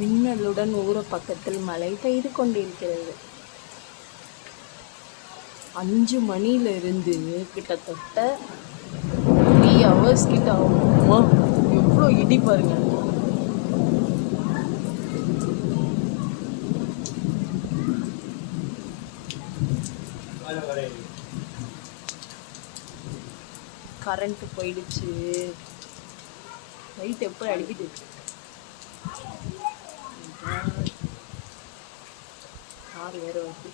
மின்னலுடன் ஊர பக்கத்தில் மழை பெய்து கொண்டிருக்கிறது. 5 மணியிலிருந்து கிட்டத்தட்ட 3 hours கிட்ட ஆகுமா? எவ்வளோ இடி பாருங்க. கரண்ட் போயிடுச்சு. லைட் எப்போ அடிக்குது. கார் வேற வருது.